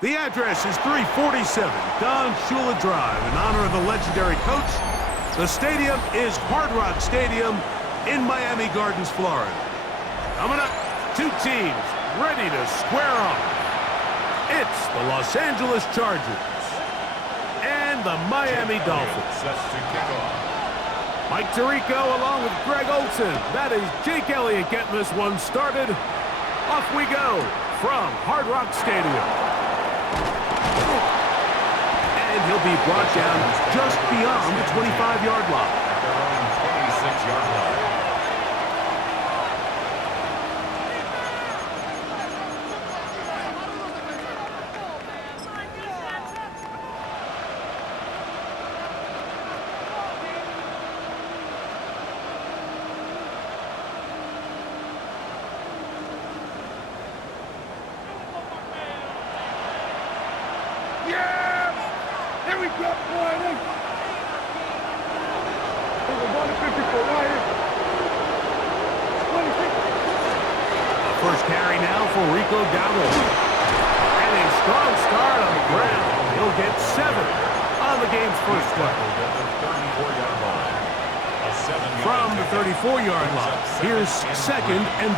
The address is 347 Don Shula Drive in honor of the legendary coach. The stadium is Hard Rock Stadium in Miami Gardens, Florida. Coming up, two teams ready to square off. It's the Los Angeles Chargers and the Miami Dolphins. Sets to kick off. Mike Tirico along with Greg Olson. That is Jake Elliott getting this one started. Off we go from Hard Rock Stadium. And he'll be brought down just beyond the 25-yard line. At their own 26-yard line. First carry now for Rico Dowdle. And a strong start on the ground. He'll get 7 on the game's first play. From the 34-yard line, here's 2nd and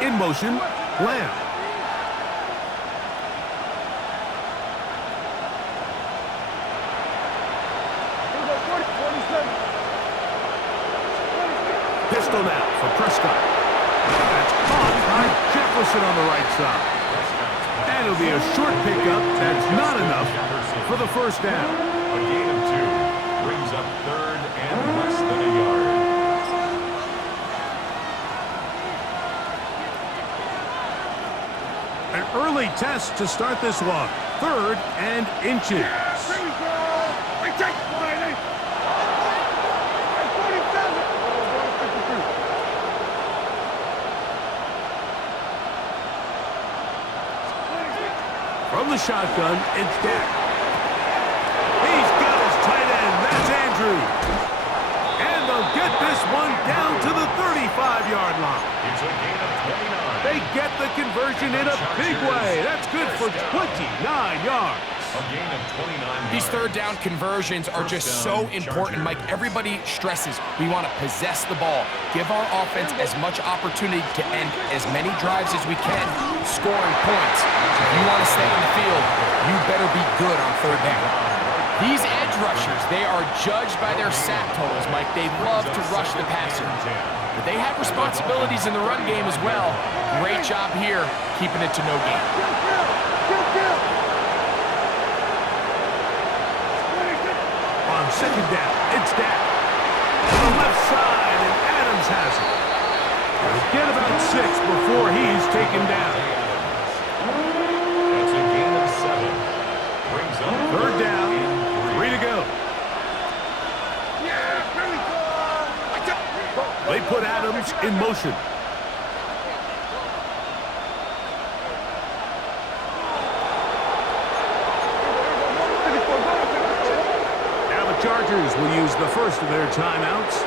3. In motion, Lamb. Pistol now for Prescott. That's caught by Jefferson on the right side. And it'll be a short pickup. That's not enough for the first down. A gain of 2 brings up 3rd and less than a yard. An early test to start this one. 3rd and inches. From the shotgun, it's Dak. He's got his tight end. That's Andrews. And they'll get this one down to the 35-yard line. It's a gain of 29. They get the conversion in a big way. That's good for 29 yards. A gain of 29. These third down conversions are just so important, Mike. Everybody stresses we want to possess the ball, give our offense as much opportunity to end as many drives as we can, scoring points. If you want to stay in the field, you better be good on third down. These edge rushers, they are judged by their sack totals, Mike. They love to rush the passer. But they have responsibilities in the run game as well. Great job here, keeping it to no gain. On 2nd down, it's Dak. To the left side, and Adams has it. He'll get about 6 before he's taken down. That's a gain of 7. Brings up 3rd down, 3 to go. They put Adams in motion. Chargers will use the first of their timeouts.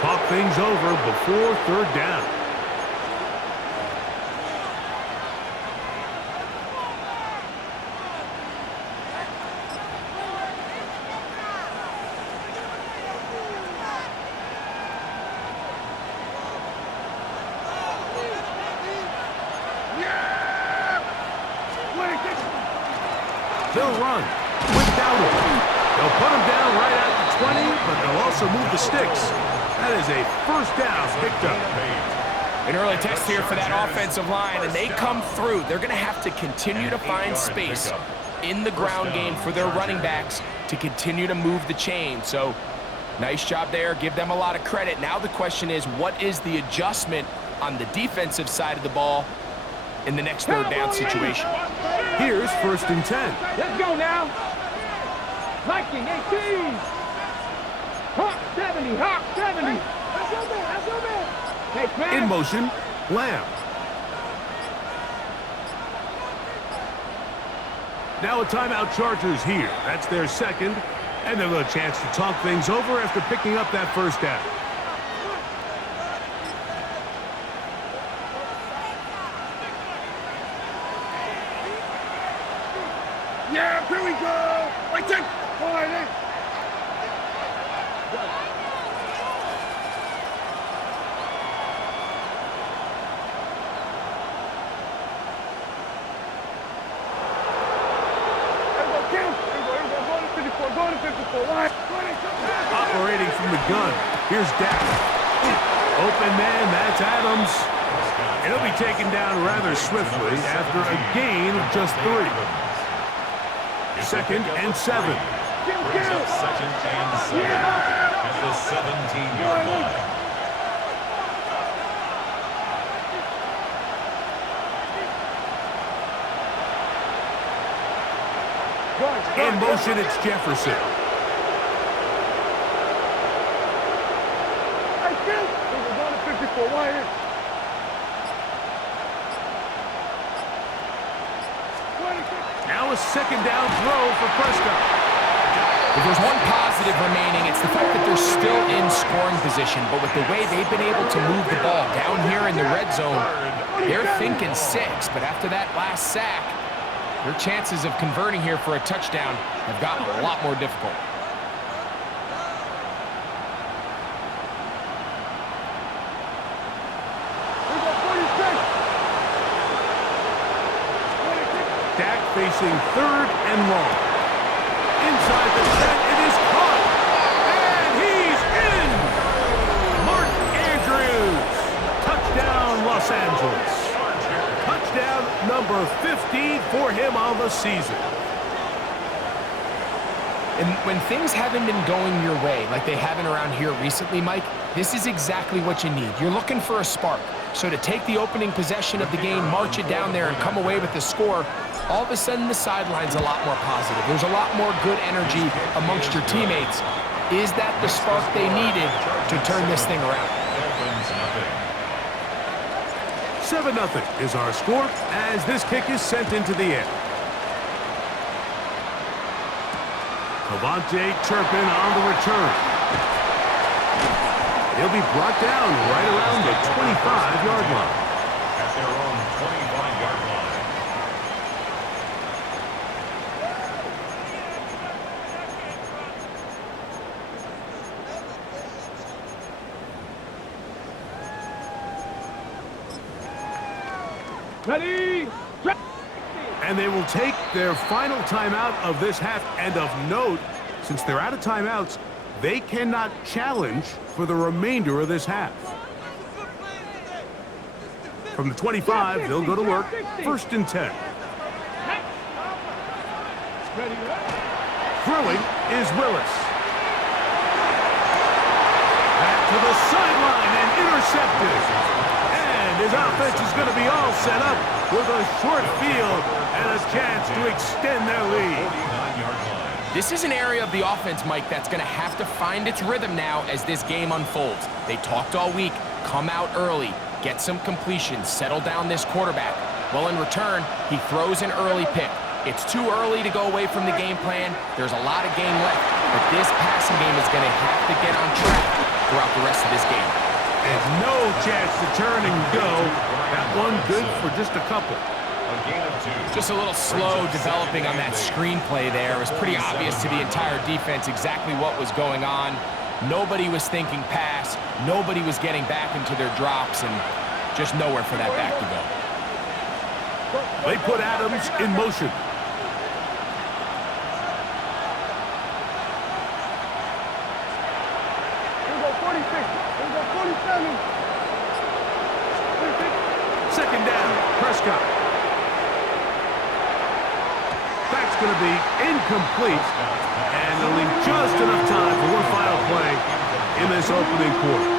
Talk things over before third down. They'll run without him. They'll put him down right at the 20, but they'll also move the sticks. That is a first down picked up. An early test here for that offensive line, and they come through. They're going to have to continue to find space in the ground game for their running backs to continue to move the chain. So, nice job there. Give them a lot of credit. Now the question is, what is the adjustment on the defensive side of the ball in the next third down situation? Here's 1st and 10. Let's go now. Viking 18. Hawk 70. Hawk 70. That's your man. That's your man. Hey, man. In motion, Lamb. Now a timeout Chargers here. That's their second. And they'll have a chance to talk things over after picking up that first down. Yeah, here we go. Right there. All right, then. Operating from the gun. Here's Dak. Open man, that's Adams. And he'll be taken down rather swiftly after a gain of just 3. 2nd and 7. Brings up 2nd and 7 at the 17-yard line. In motion, it's Jefferson. Now a 2nd down throw for Prescott. If there's one positive remaining, it's the fact that they're still in scoring position. But with the way they've been able to move the ball down here in the red zone, they're thinking 6. But after that last sack, their chances of converting here for a touchdown have gotten a lot more difficult. Dak facing 3rd and long. Inside the 10, it is caught. And he's in! Mark Andrews. Touchdown, Los Angeles. Touchdown number 15 for him on the season. And when things haven't been going your way, like they haven't around here recently, Mike, this is exactly what you need. You're looking for a spark. So to take the opening possession of the game, march it down there, and come away with the score, all of a sudden the sideline's a lot more positive. There's a lot more good energy amongst your teammates. Is that the spark they needed to turn this thing around? 7-0 is our score as this kick is sent into the air. Cavante Turpin on the return. He'll be brought down right around the 25-yard line. At their own 25-yard line. Ready? And they will take their final timeout of this half. And of note, since they're out of timeouts, they cannot challenge for the remainder of this half. From the 25, they'll go to work. 1st and 10. Throwing is Willis. Back to the sideline and intercepted. And his offense is going to be all set up with a short field and a chance to extend their lead. This is an area of the offense, Mike, that's going to have to find its rhythm now as this game unfolds. They talked all week, come out early, get some completions, settle down this quarterback. Well, in return, he throws an early pick. It's too early to go away from the game plan. There's a lot of game left, but this passing game is going to have to get on track throughout the rest of this game. And no chance to turn and go. That one good for just a couple. Just a little slow developing on that screenplay there. It was pretty obvious to the entire defense exactly what was going on. Nobody was thinking pass. Nobody was getting back into their drops, and just nowhere for that back to go. They put Adams in motion. Second down, Prescott. That's going to be incomplete, and they'll leave just enough time for one final play in this opening quarter.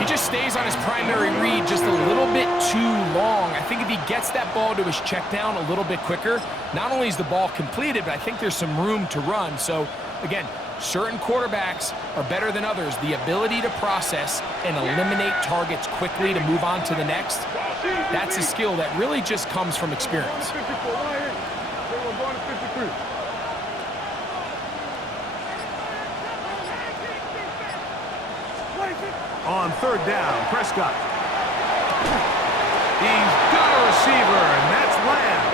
He just stays on his primary read just a little bit too long. I think if he gets that ball to his check down a little bit quicker, not only is the ball completed, but I think there's some room to run. So, again, certain quarterbacks are better than others. The ability to process and eliminate targets quickly to move on to the next, that's a skill that really just comes from experience. On third down, Prescott. He's got a receiver, and that's Lamb.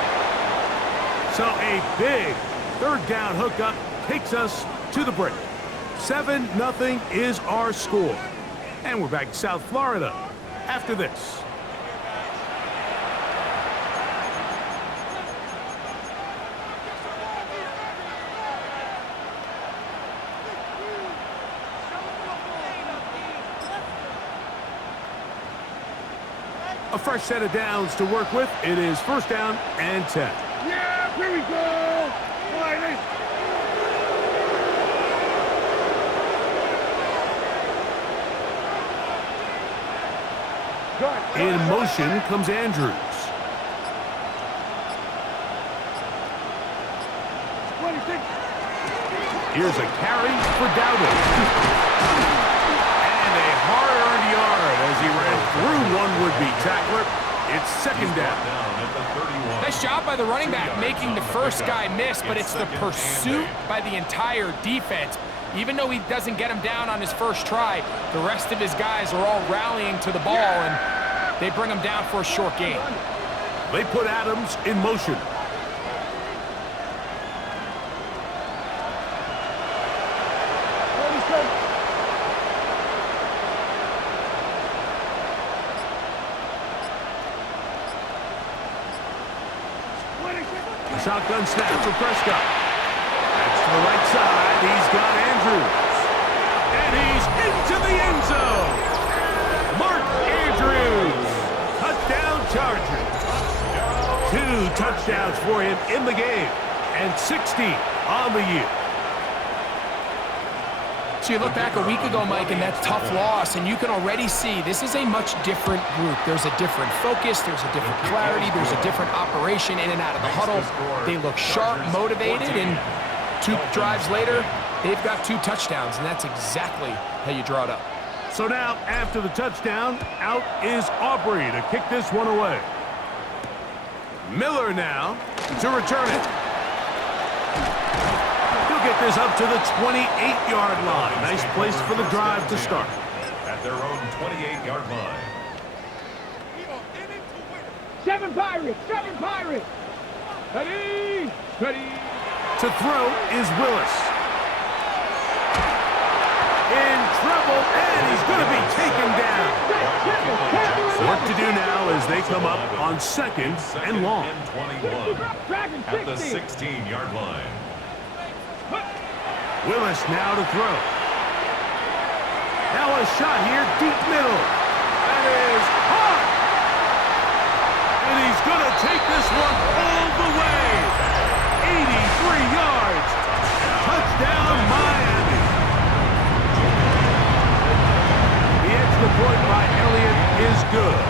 So a big third down hookup takes us to the break. 7-0 is our score. And we're back to South Florida after this. A fresh set of downs to work with. It is first down and 10. Yeah, here we go. In motion comes Andrews. 26. Here's a carry for Dowdle. And a hard-earned yard as he ran through one would-be tackler. It's second down. Nice job by the running back making the first guy miss, but it's the pursuit by the entire defense. Even though he doesn't get him down on his first try, the rest of his guys are all rallying to the ball, and they bring him down for a short gain. They put Adams in motion. Shotgun snap for Prescott. That's to the right side. He's got Andrews. And he's into the end zone. Mark Andrews. Touchdown Chargers. 2 touchdowns for him in the game. And 60 on the year. So you look back a week ago, Mike, and that tough loss, and you can already see this is a much different group. There's a different focus, there's a different clarity, there's a different operation in and out of the huddle. They look sharp, motivated, and 2 drives later, they've got 2 touchdowns, and that's exactly how you draw it up. So now, after the touchdown, out is Aubrey to kick this one away. Miller now to return it. Get this up to the 28-yard line. Nice place for the drive to start. At their own 28-yard line. 7 Pirates! 7 Pirates! Ready! Ready! To throw is Willis. In trouble, and he's going to be taken down. What to do now as they come up on second and long. 21 at the 16-yard line. Willis now to throw. Now a shot here, deep middle. That is hot. And he's going to take this one all the way. 83 yards. Touchdown, Miami. The extra point by Elliott is good.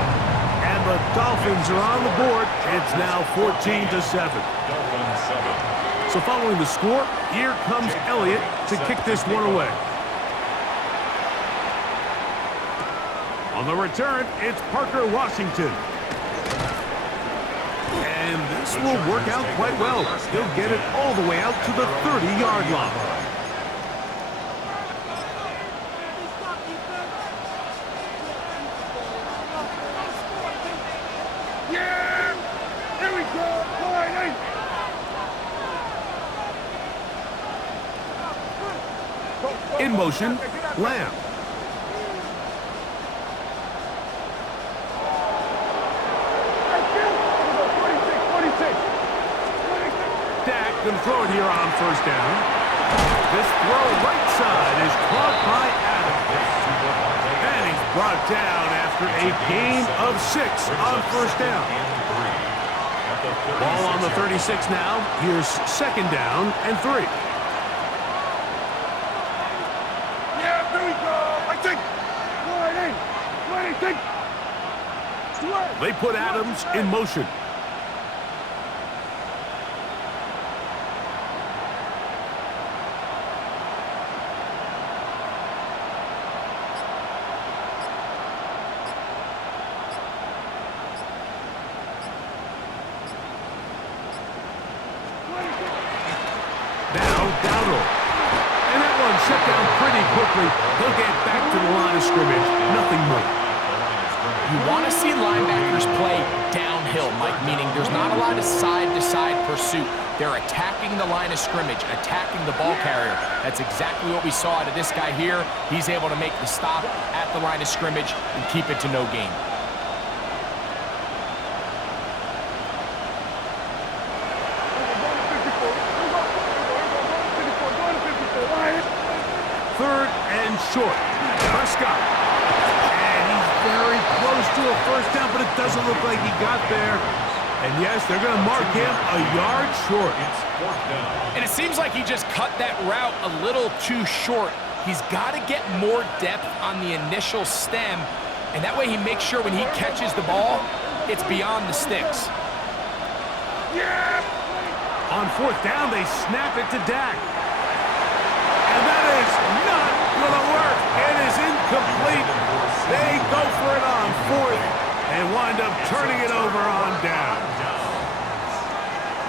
And the Dolphins are on the board. It's now 14-7. Dolphins 7. So following the score, here comes Elliott to kick this one away. On the return, it's Parker Washington. And this will work out quite well. He'll get it all the way out to the 30-yard line. In motion, Lamb. Dak can throw it here on first down. This throw right side is caught by Adams. And he's brought down after a gain of 6 on first down. Ball on the 36 now. Here's second down and 3. They put Adams in motion. Now, Dowdle. And that one shut down pretty quickly. He'll get back to the line of scrimmage. Nothing more. You want to see linebackers play downhill, Mike, meaning there's not a lot of side-to-side pursuit. They're attacking the line of scrimmage, attacking the ball carrier. That's exactly what we saw out of this guy here. He's able to make the stop at the line of scrimmage and keep it to no gain. Third and short. Prescott. Very close to a first down, but it doesn't look like he got there. And yes, they're going to mark him a yard short. And it seems like he just cut that route a little too short. He's got to get more depth on the initial stem, and that way he makes sure when he catches the ball, it's beyond the sticks. On fourth down, they snap it to Dak. And that is not going to work. It is incomplete. They go for it on fourth and wind up turning it over on down.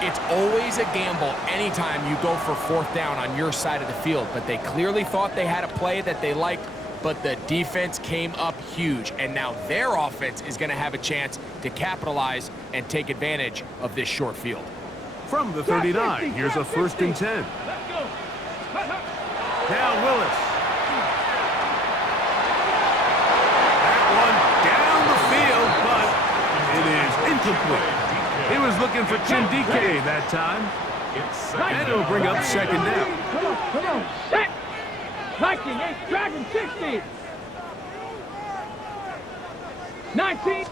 It's always a gamble anytime you go for fourth down on your side of the field, but they clearly thought they had a play that they liked, but the defense came up huge, and now their offense is going to have a chance to capitalize and take advantage of this short field. From the 39, here's a first and 10. Now Willis. Incomplete. He was looking for Chindike that time. And it'll bring up second down. Come on, set! Viking, 8, Dragon, 60! 19!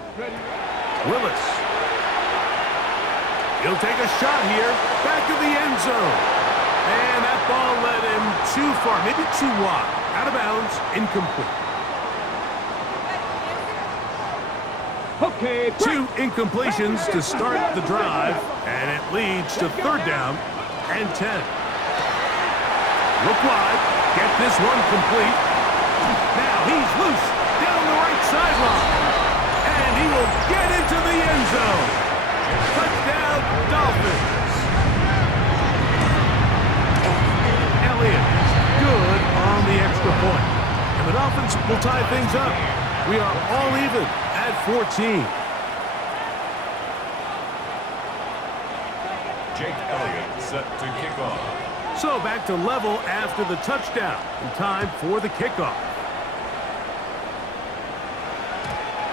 Willis. He'll take a shot here. Back of the end zone. And that ball led him too far, maybe too wide. Out of bounds, incomplete. Okay. 2 incompletions to start the drive, and it leads to third down and 10. Look wide, get this one complete. Now he's loose down the right sideline, and he will get into the end zone. Touchdown, Dolphins. Elliott, good on the extra point. And the Dolphins will tie things up. We are all even at 14. Jake Elliott set to kick off. So back to level after the touchdown. And time for the kickoff.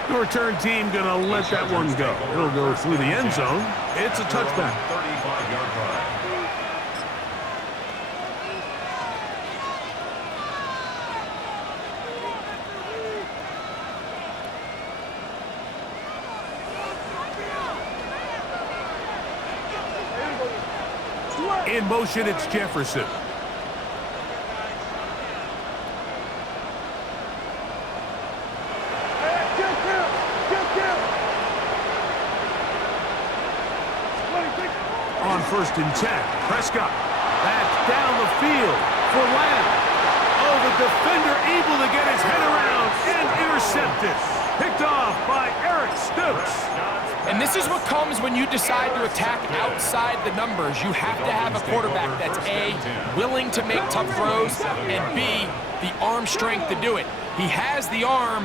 The return team going to let that one go. It'll go through the end zone. It's a touchback. 35-yard line. In motion, it's Jefferson. On first and 10, Prescott. That's down the field for Lamb. Oh, the defender able to get his head around and intercept it. Picked off by Eric Stokes. And And this is what comes when you decide to attack outside the numbers. You have to have a quarterback that's A, willing to make tough throws, and B, the arm strength to do it. He has the arm,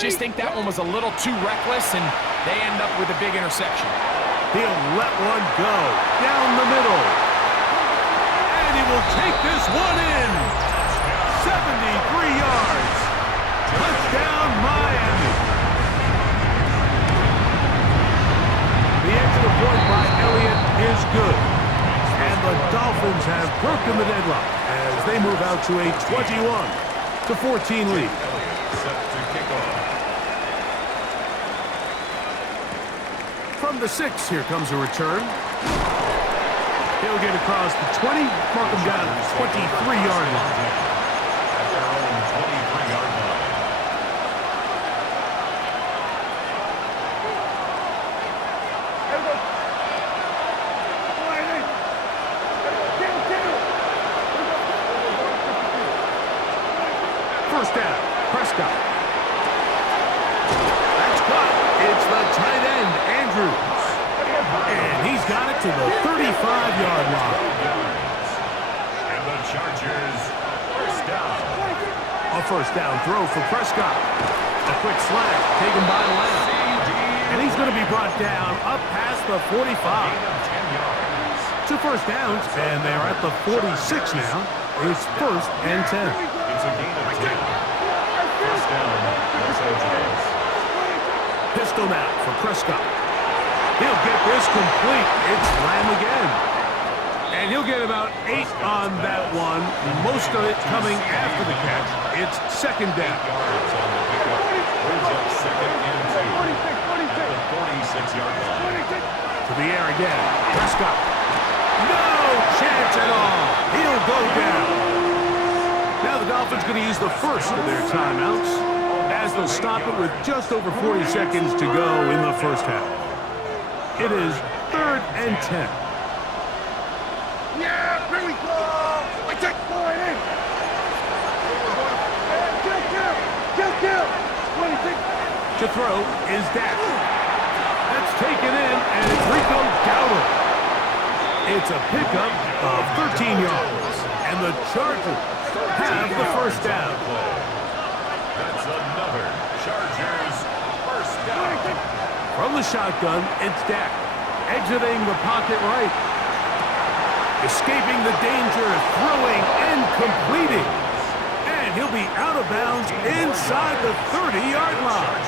just think that one was a little too reckless, and they end up with a big interception. He'll let one go down the middle. And he will take this one in. 73 yards. Touchdown, Miami. The extra point by Elliott is good. And the Dolphins have broken the deadlock as they move out to a 21-14 lead. Set to kick off. From the 6, here comes a return. He'll get across the 20, mark him down at the 23-yard line. At their own 23-yard line. First down, Prescott. That's caught. It's the tight end, Andrews. And he's got it to the 35-yard line. And the Chargers, first down. A first down throw for Prescott. A quick slant taken by Lamb. And he's going to be brought down up past the 45. Gain of 10 yards. 2 first downs, and they're at the 46 now. It's first and 10. It's a gain of 10. First down, Los Angeles. Pistol now for Prescott. He'll get this complete. It's Lamb again. And he'll get about 8 on that one. Most of it coming after the catch. It's second down. 8 yards on the pickup. Brings up second and 2. At the 46-yard line. To the air again. Prescott. No chance at all. He'll go down. Now the Dolphins going to use the first of their timeouts as they'll stop it with just over 40 seconds to go in the first half. It is third and 10. Yeah, here we go. I take point in. Kill. 26. To throw is Dak. That's taken in, and it's Rico Dowdle. It's a pickup of 13 yards, and the Chargers have the first down. That's another Chargers first down. From the shotgun, it's Dak, exiting the pocket right. Escaping the danger, throwing and completing. And he'll be out of bounds inside the 30-yard line.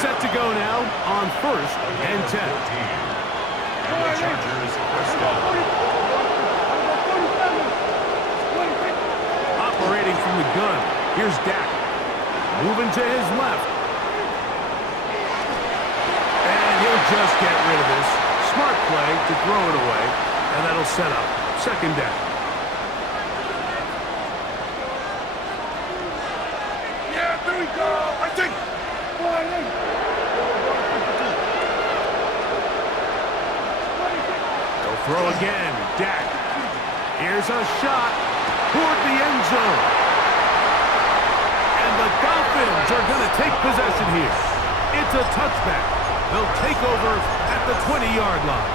Set to go now on first and 10. And the Chargers first down. Operating from the gun, here's Dak. Moving to his left. And he'll just get rid of this. Smart play to throw it away. And that'll set up second down. Yeah, here we go. I take point in. They'll throw again. Dak. Here's a shot toward the end zone. And the Dolphins are going to take possession here. It's a touchback. They'll take over at the 20-yard line.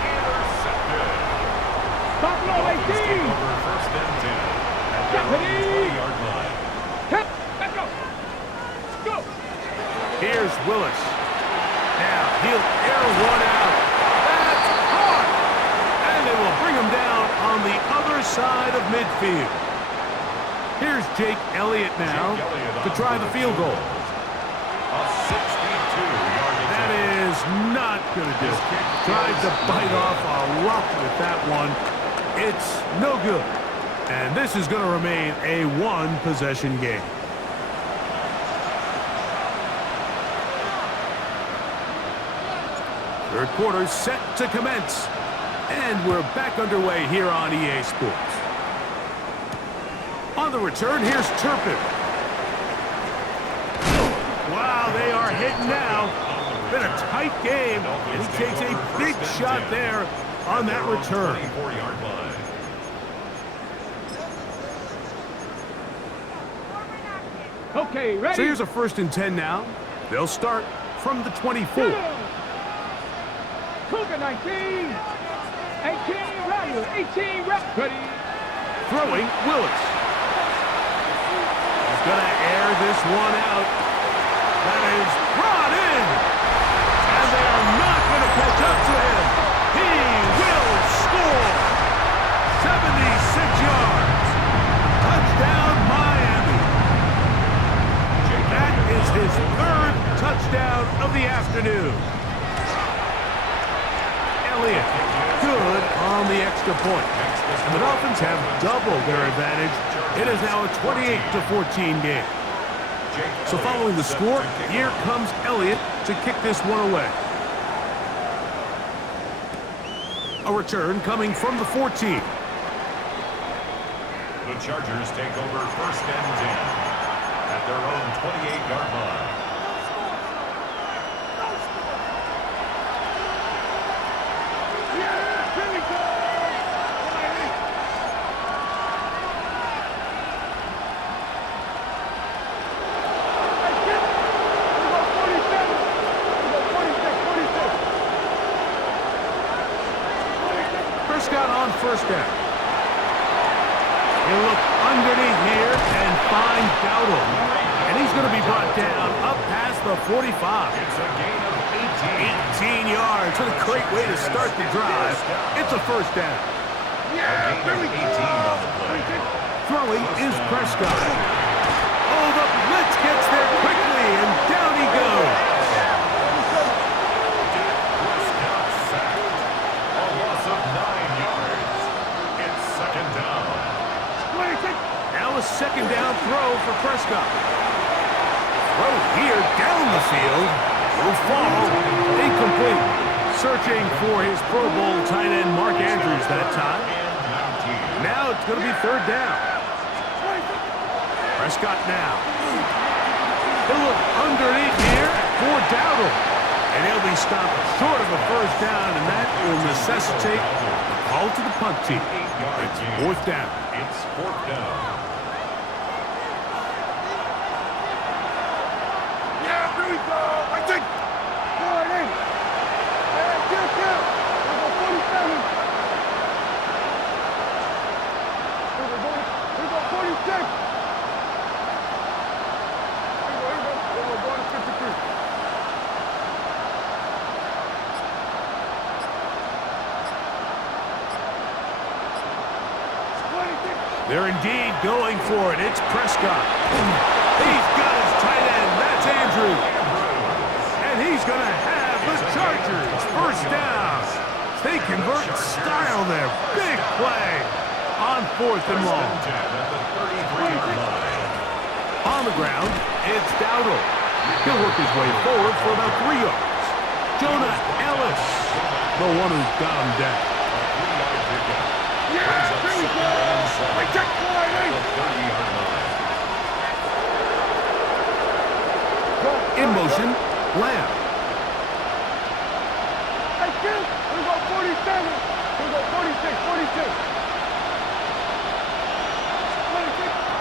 Buffalo 18. Over first and 10 at their own 20-yard line. Let's go. Go. Here's Willis. Now he'll air one out. That's caught. And they will bring him down on the other side of midfield. Here's Jake Elliott now to try the field goal. A 62-yard That is not going to do it. Tried to bite off a rock with that one. It's no good. And this is going to remain a one-possession game. Third quarter set to commence. And we're back underway here on EA Sports. On the return, here's Turpin. Wow, they are hitting now. Been a tight game, and he takes a big shot there on that return. 24-yard line. Okay, ready? So here's a first and 10 now. They'll start from the 24. Cougar 19. 18 Ryan. 18 Ryan. Ready. Throwing, Willis. He's going to air this one out. That is brought in. And they are not going to catch up to him. He will score. 76 yards. Touchdown, Miami. That is his third touchdown of the afternoon. Elliott, good on the extra point. And the Dolphins have doubled their advantage. It is now a 28-14 game. So following the score, here comes Elliott to kick this one away. A return coming from the 14. The Chargers take over 1st and 10 at their own 28-yard line. Prescott on 1st down. He'll look underneath here and find Dowdle. And he's going to be brought down up past the 45. It's a gain of 18. 18 yards. What a great way to start the drive. It's a 1st down. A gain of 18 on the play. Throwing is Prescott. Oh, the blitz gets there quickly, and down he goes. Prescott sacked. A loss of 9 yards. It's 2nd down. Now a 2nd down throw for Prescott. Throw here down the field. Will fall. Incomplete. Searching for his Pro Bowl tight end Mark Andrews that time. Now it's going to be 3rd down. Prescott now. He'll look underneath here for Dowdle. And he'll be stopped short of a 1st down, and that will necessitate a call to the punt team. It's 4th down. It's 4th down. They're indeed going for it. It's Prescott. He's got his tight end. That's Andrews. And he's going to have the Chargers 1st down. They convert style there. Big play on 4th and long. On the ground, it's Dowdle. He'll work his way forward for about 3 yards. Jonah Ellis, the one who's got him down. In motion, Lamb. Hey, Kim, we go 47. We go 46, 46.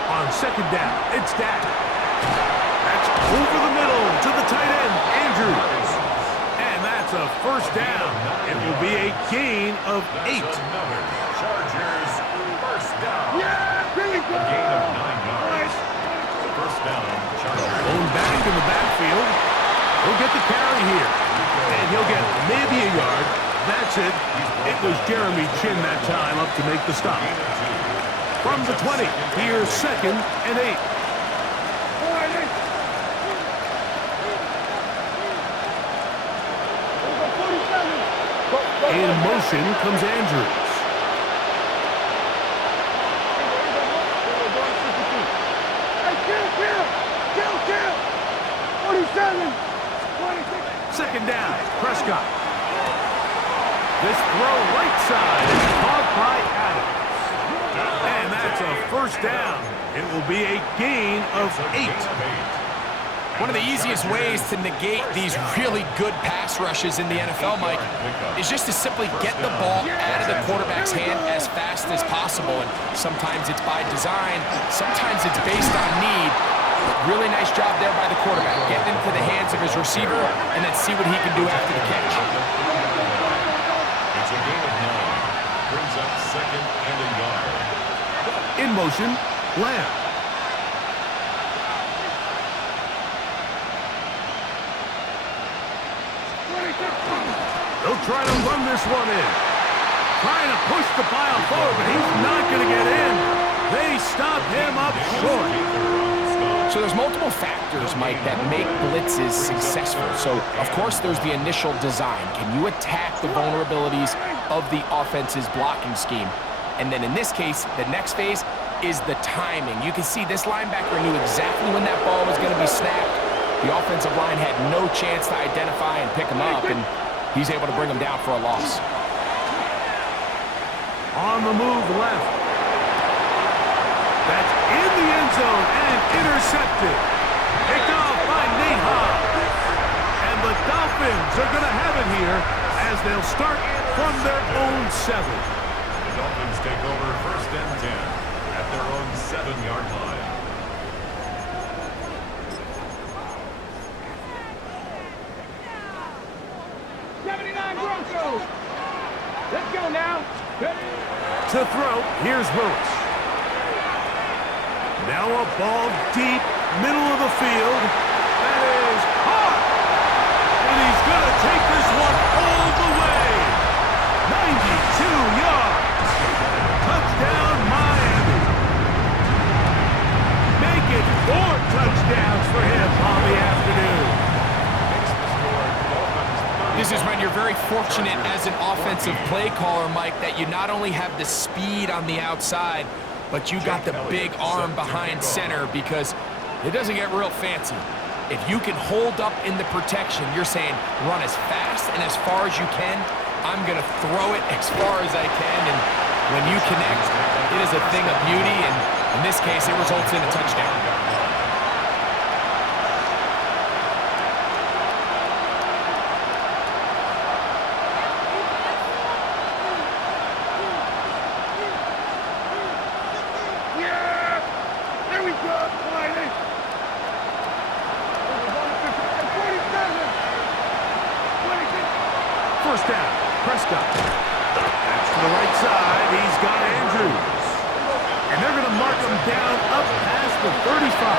On 2nd down, it's Dak. That's over the middle to the tight end, Andrews. And that's a 1st down. It will be a gain of 8. Chargers 1st down. Yeah, here we go. A gain of 9 yards. 1st down, Chargers. Blown back in the backfield. He'll get the carry here. And he'll get maybe a yard. That's it. It was Jeremy Chin that time up to make the stop. From the 20, here's 2nd and 8. In motion comes Andrews. Kill. 47. 2nd down, Prescott. This throw right side is caught by Adams. And that's a 1st down. It will be a gain of 8. One of the easiest ways to negate these really good pass rushes in the NFL, Mike, is just to simply get the ball out of the quarterback's hand as fast as possible. And sometimes it's by design, sometimes it's based on need. Really nice job there by the quarterback, getting into the hands of his receiver and then see what he can do after the catch. In motion, Lamb. They'll try to run this one in. Trying to push the pile forward, but he's not going to get in. They stop him up short. So there's multiple factors, Mike, that make blitzes successful. So, of course, there's the initial design. Can you attack the vulnerabilities of the offense's blocking scheme? And then in this case, the next phase is the timing. You can see this linebacker knew exactly when that ball was going to be snapped. The offensive line had no chance to identify and pick him up, and he's able to bring him down for a loss. On the move left. That's in the end zone and intercepted. Picked off by Nate Hobbs. And the Dolphins are going to have it here as they'll start from their own 7. The Dolphins take over 1st and 10 at their own 7-yard line. Broncos. Let's go now. To throw, here's Willis. Now a ball deep, middle of the field. That is caught. And he's going to take this one all the way. 92 yards. Touchdown, Miami. Make it 4 touchdowns for him on the afternoon. This is when you're very fortunate as an offensive play caller, Mike, that you not only have the speed on the outside, but you got the big arm behind center, because it doesn't get real fancy. If you can hold up in the protection, you're saying run as fast and as far as you can. I'm going to throw it as far as I can, and when you connect, it is a thing of beauty, and in this case, it results in a touchdown. First down, Prescott. That's to the right side. He's got Andrews. And they're going to mark him down up past the 35.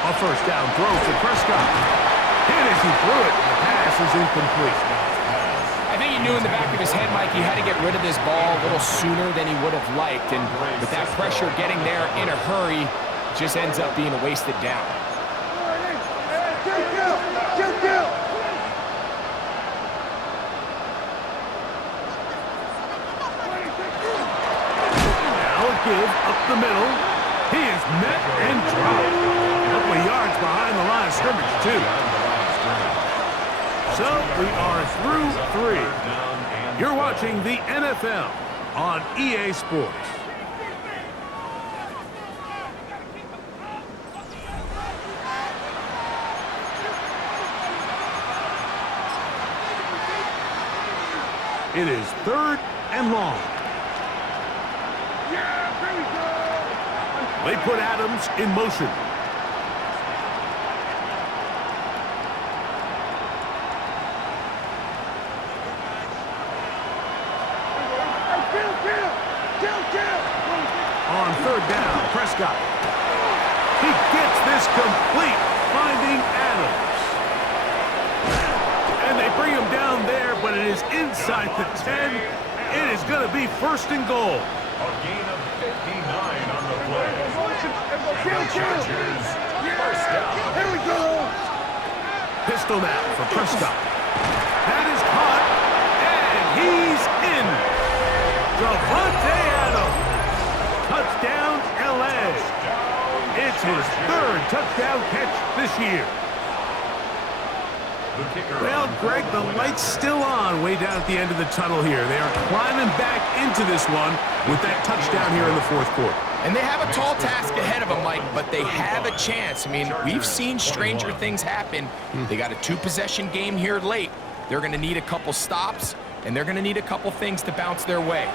A first down throw for Prescott. Hit as he threw it. The pass is incomplete. I think he knew in the back of his head, Mike, he had to get rid of this ball a little sooner than he would have liked. And with that pressure getting there in a hurry, just ends up being a wasted down. Now a give up the middle. He is met and dropped. A couple of yards behind the line of scrimmage, too. So we are through 3. You're watching the NFL on EA Sports. It is 3rd and long. They put Adams in motion. On 3rd down, Prescott. He gets this complete, finding Adams. And they bring him down there, but it is inside the 10. It is going to be 1st and goal. A gain of 59 on the play. Chargers, first down. Here we go. Pistol now for Prescott. That is caught, and he's in. Davante Adams. Touchdown, L.A. It's his 3rd touchdown catch this year. Well, Greg, the light's still on way down at the end of the tunnel here. They are climbing back into this one with that touchdown here in the 4th quarter. And they have a tall task ahead of them, Mike, but they have a chance. I mean, we've seen stranger things happen. They got a 2-possession game here late. They're going to need a couple stops, and they're going to need a couple things to bounce their way.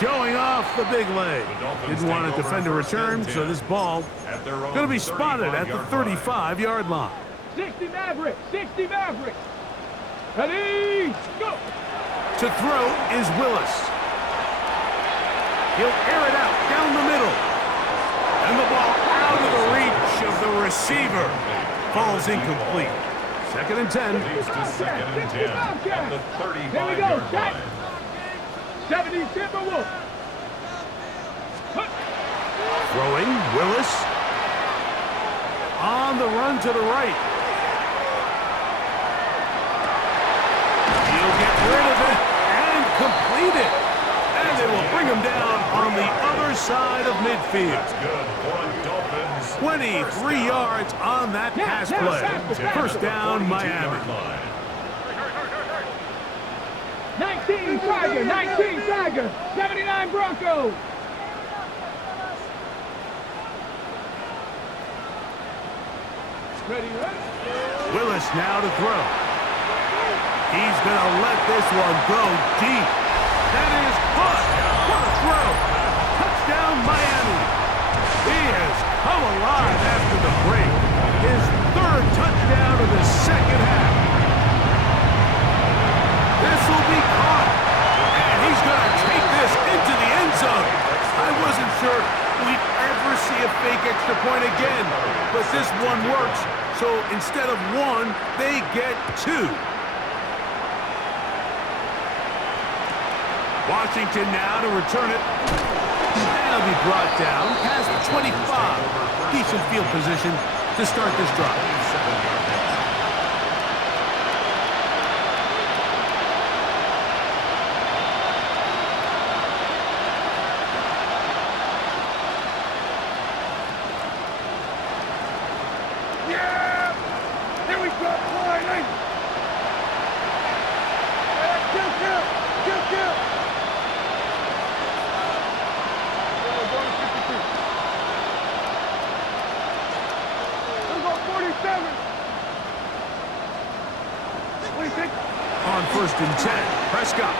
showing off the big leg. Didn't want to defend a return, so this ball going to be spotted at the 35-yard line. 60 Maverick, 60 Maverick. Ready, go. To throw is Willis. He'll air it out down the middle. And the ball out of the reach of the receiver. Falls incomplete. 2nd and 10. Leads to 2nd and 10 at the 35-yard line. 70 Timberwolf. Throwing, Willis. On the run to the right. He'll get rid of it and complete it. And they will bring him down on the other side of midfield. That's good for the Dolphins. 23 yards on that pass play. First down, Miami. 19 Tiger, 19 Tiger, 79 Broncos. Ready, ready. Willis now to throw. He's going to let this one go deep. That is caught. What a throw. Touchdown, Miami. He has come alive after the break. His 3rd touchdown of the 2nd half. This will be caught. And he's going to take this into the end zone. I wasn't sure we'd ever see a fake extra point again. But this one works. So instead of 1, they get 2. Washington now to return it. And it'll be brought down past the 25. Decent field position to start this drive. On 1st and 10, Prescott.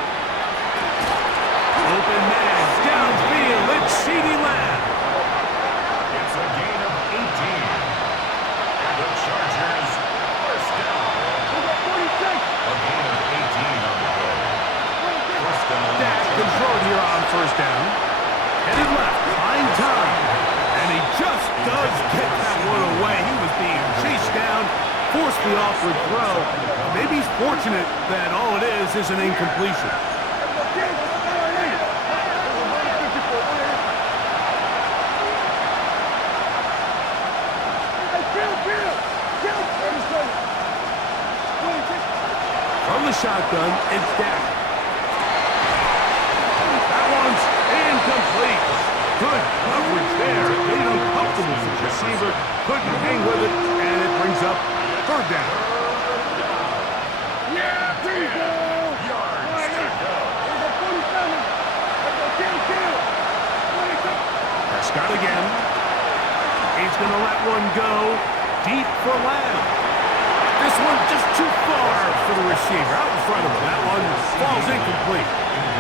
Open man, downfield, it's CeeDee Lamb. It's a gain of 18. And the Chargers first down. A gain of 18 on the play. First down. Dak controlled here on 1st down. Headed left, find time. And he just does get that one away. He was being chased down, forced the awkward throw. Maybe he's fortunate that all it is an incompletion. From the shotgun, it's Dak. That one's incomplete. Good coverage there. Made it uncomfortable for the receiver. Couldn't hang with it, and it brings up 3rd down. Prescott again. He's going to let one go deep for Lamb. This one just too far for the receiver. Out in front of him. That one falls incomplete.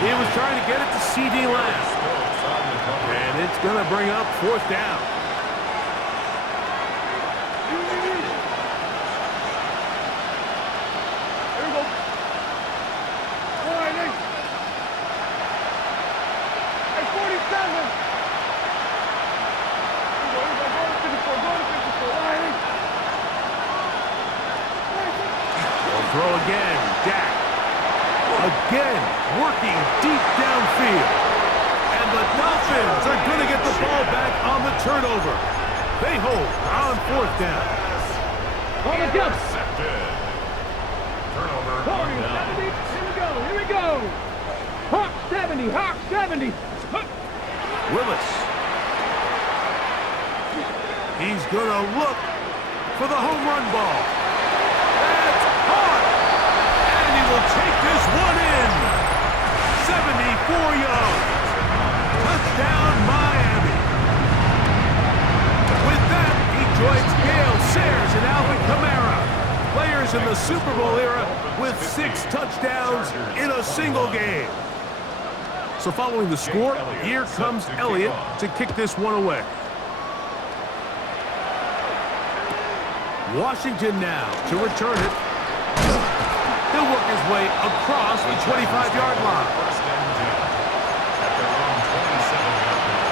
He was trying to get it to CeeDee Lamb. And it's going to bring up 4th down. Throw again, Dak. Again, working deep downfield. And the Dolphins are going to get the ball back on the turnover. They hold on 4th down. Intercepted. Turnover on down. Here we go. Hawk 70, Hawk 70. Willis. He's going to look for the home run ball. That's hard. And he will take this one in. 74 yards. Touchdown, Miami. With that, he joins Gale Sayers and Alvin Kamara, players in the Super Bowl era with 6 touchdowns in a single game. So following the score, here comes Elliott to kick this one away. Washington now to return it. He'll work his way across the 25-yard line. First and 10 at their own 27-yard line.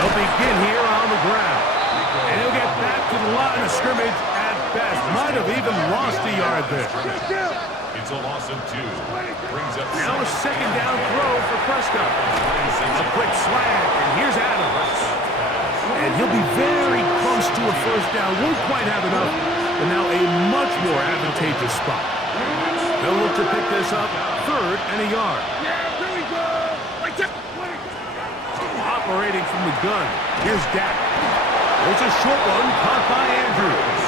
They'll begin here on the ground. And he'll get back to the line of scrimmage at best. Might have even lost a yard there. It's a loss of 2. Brings up Now a second down throw for Prescott. A quick slant, and here's Adams. And he'll be very close to a first down. Won't quite have enough, but now a much more advantageous spot. They'll look to pick this up, 3rd and a yard. Operating from the gun, here's Dak. There's a short one caught by Andrews.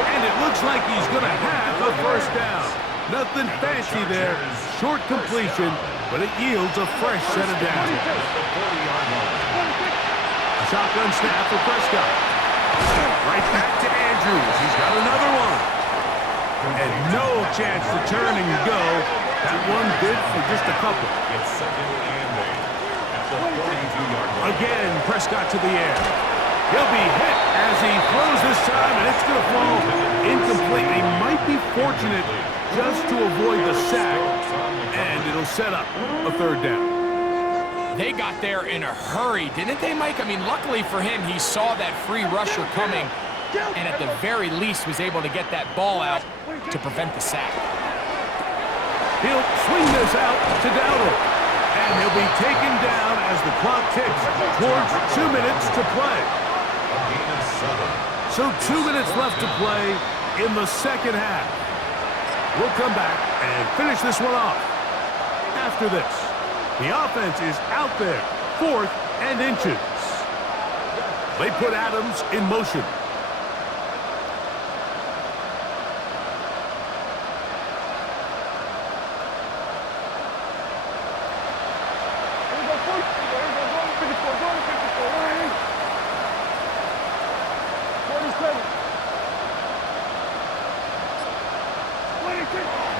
And it looks like he's going to have a first down. Nothing fancy there, short completion, but it yields a fresh set of downs. A shotgun snap for Prescott. Right back to Andrews. He's got another one. And no chance to turn and go. That one good for just a couple. It's 2nd and 8 at the 42-yard line. Again, Prescott to the air. He'll be hit as he throws this time, and it's going to fall incomplete. He might be fortunate just to avoid the sack, and it'll set up a 3rd down. They got there in a hurry, didn't they, Mike? I mean, luckily for him, he saw that free rusher coming, and at the very least was able to get that ball out to prevent the sack. He'll swing this out to Dowdle, and he'll be taken down as the clock ticks towards 2 minutes to play. A gain of 7. So 2 minutes left to play in the second half. We'll come back and finish this one off. After this, the offense is out there, 4th and inches. They put Adams in motion.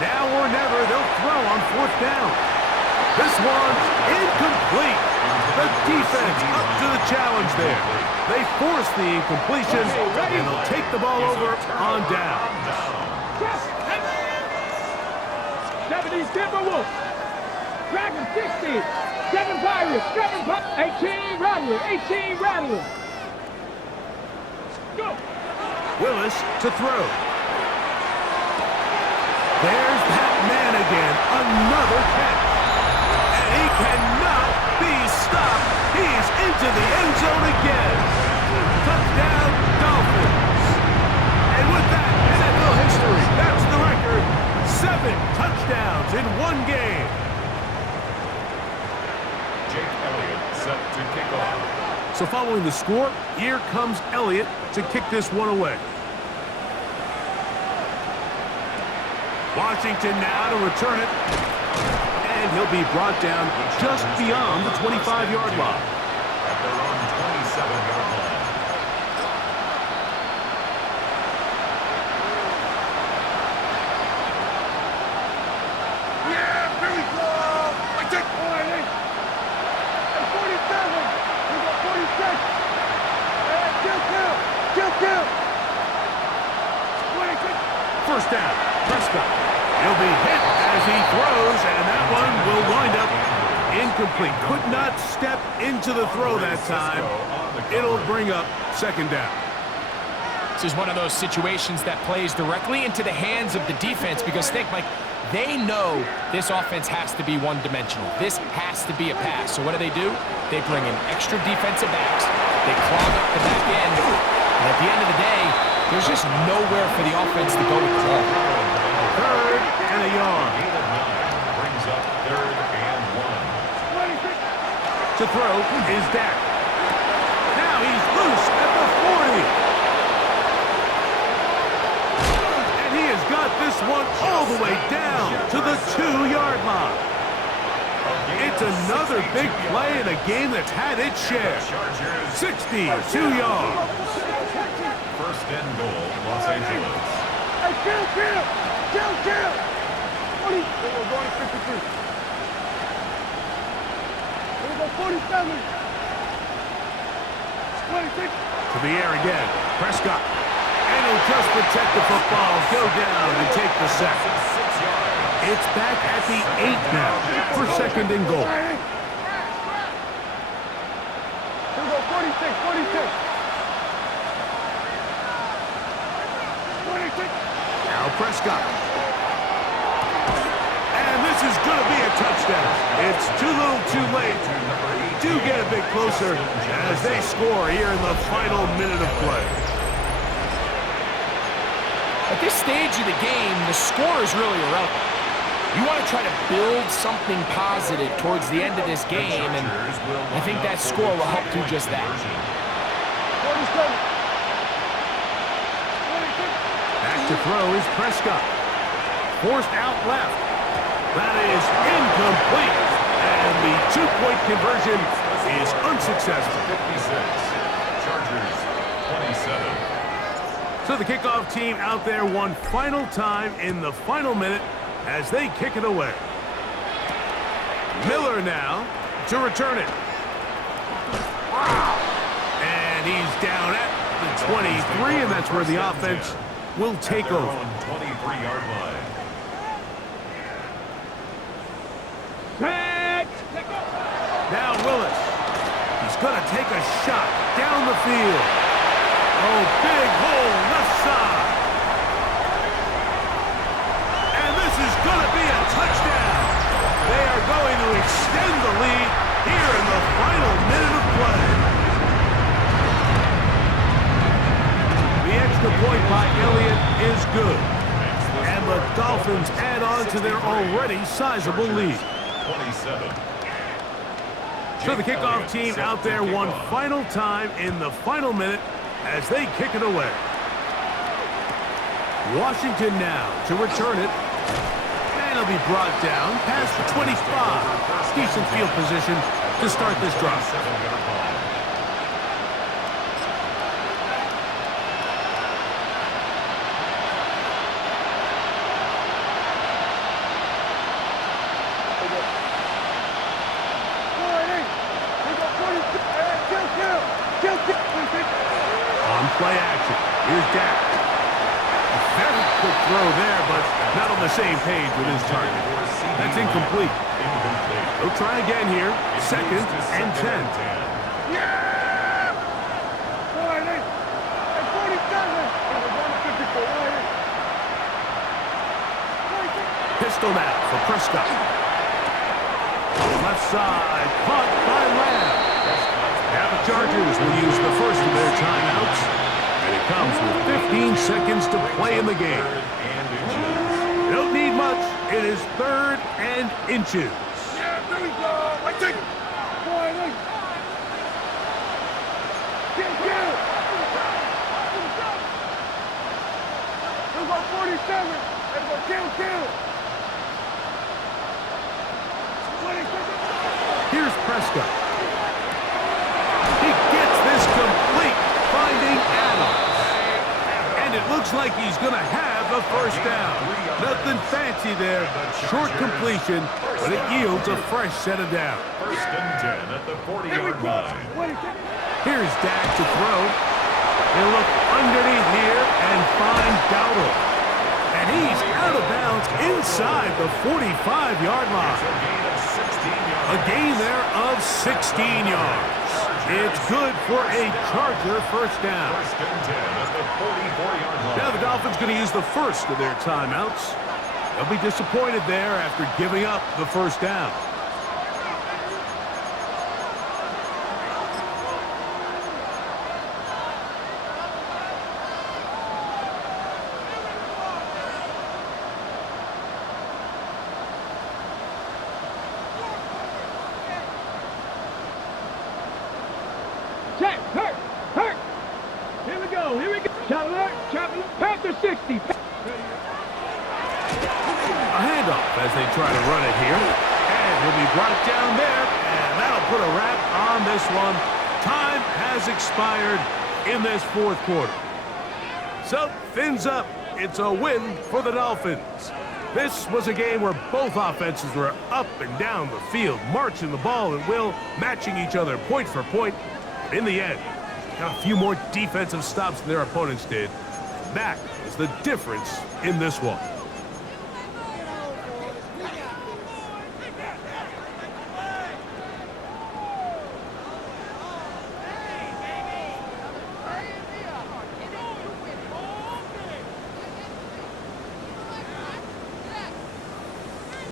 Now or never, they'll throw on 4th down. This one's incomplete. The defense up to the challenge there. They force the incompletion, and they'll take the ball over on down. 70 Timberwolves. Dragon 60. 7 Pirates. 18 Rattlers. 18 Rattlers. Go. Willis to throw. There's that man again. Another catch. And he cannot be stopped. He's into the end zone again. Touchdown, Dolphins. And with that, NFL history, that's the record. 7 touchdowns in one game. Jake Elliott set to kick off. So following the score, here comes Elliott to kick this one away. Washington now to return it. And he'll be brought down just beyond the 25-yard line. At their own 27-yard line. Yeah, here we go. I take 47. We got 46. Kill. 26. First down, Prescott. He'll be hit as he throws, and that one will wind up incomplete. Could not step into the throw that time. It'll bring up 2nd down. This is one of those situations that plays directly into the hands of the defense because think, Mike, they know this offense has to be one-dimensional. This has to be a pass. So what do? They bring in extra defensive backs. They clog up the back end. And at the end of the day, there's just nowhere for the offense to go with the ball. 3rd and a yard. Gain of 9 brings up 3rd and 1. To throw is Dak. Now he's loose at the 40. And he has got this one all the way down to the 2-yard line. A It's another big play in a game that's had its share. 62 yards. First and goal, Los Angeles. Hey, chill. 40. We're going 53. We're going 47. 26. To the air again. Prescott. And he'll just protect the football, go down and take the sack. It's back at the 8 now for second and goal. We're going 46. 26. Now Prescott. And this is going to be a touchdown. It's too little too late. Do get a bit closer as they score here in the final minute of play. At this stage of the game, the score is really irrelevant. You want to try to build something positive towards the end of this game, and I think that score will help do just that. 47. Back to throw is Prescott. Forced out left. That is incomplete. And the two-point conversion is unsuccessful. 56. Chargers, 27. So the kickoff team out there one final time in the final minute as they kick it away. Miller now to return it. And he's down at the 23, and that's where the offense will take over. 23-yard line. Now Willis. He's going to take a shot down the field. Oh, big hole left side. And this is going to be a touchdown. They are going to extend the lead here in the final minute of play. The extra point by Elliott is good. And the Dolphins add on to their already sizable lead. 27. So the kickoff team out there one final time in the final minute as they kick it away. Washington now to return it. And it'll be brought down past the 25. Decent field position to start this drive. 7-yard line. On play action. Here's Dak. A very quick throw there, but not on the same page with his target. That's incomplete. He'll try again here. Second and 10. Pistol now for Prescott. Left side, caught by Lamb. Now the Chargers will use the first of their timeouts. And it comes with 15 seconds to play in the game. They don't need much. It is 3rd and inches. Yeah, there we go. I take it. Kill. We're going 47. Let's go kill. Here's Prescott. He gets this complete, finding Adams. And it looks like he's going to have a first down. Nothing fancy there. Short completion, but it yields a fresh set of downs. First and 10 at the 40-yard line. Here's Dak to throw. He'll look underneath here and find Dowdle. And he's out of bounds inside the 45-yard line. A gain there of 16 yards. It's good for a Charger first down. First and 10 at the 44-yard line. Now the Dolphins going to use the first of their timeouts. They'll be disappointed there after giving up the first down. Check, hurt. Here we go. Chopper, Panther 60. A handoff as they try to run it here. And He'll be brought down there, and that'll put a wrap on this one. Time has expired in this fourth quarter. So, fins up. It's a win for the Dolphins. This was a game where both offenses were up and down the field, marching the ball at will, matching each other point for point. In the end, got a few more defensive stops than their opponents did. That is the difference in this one.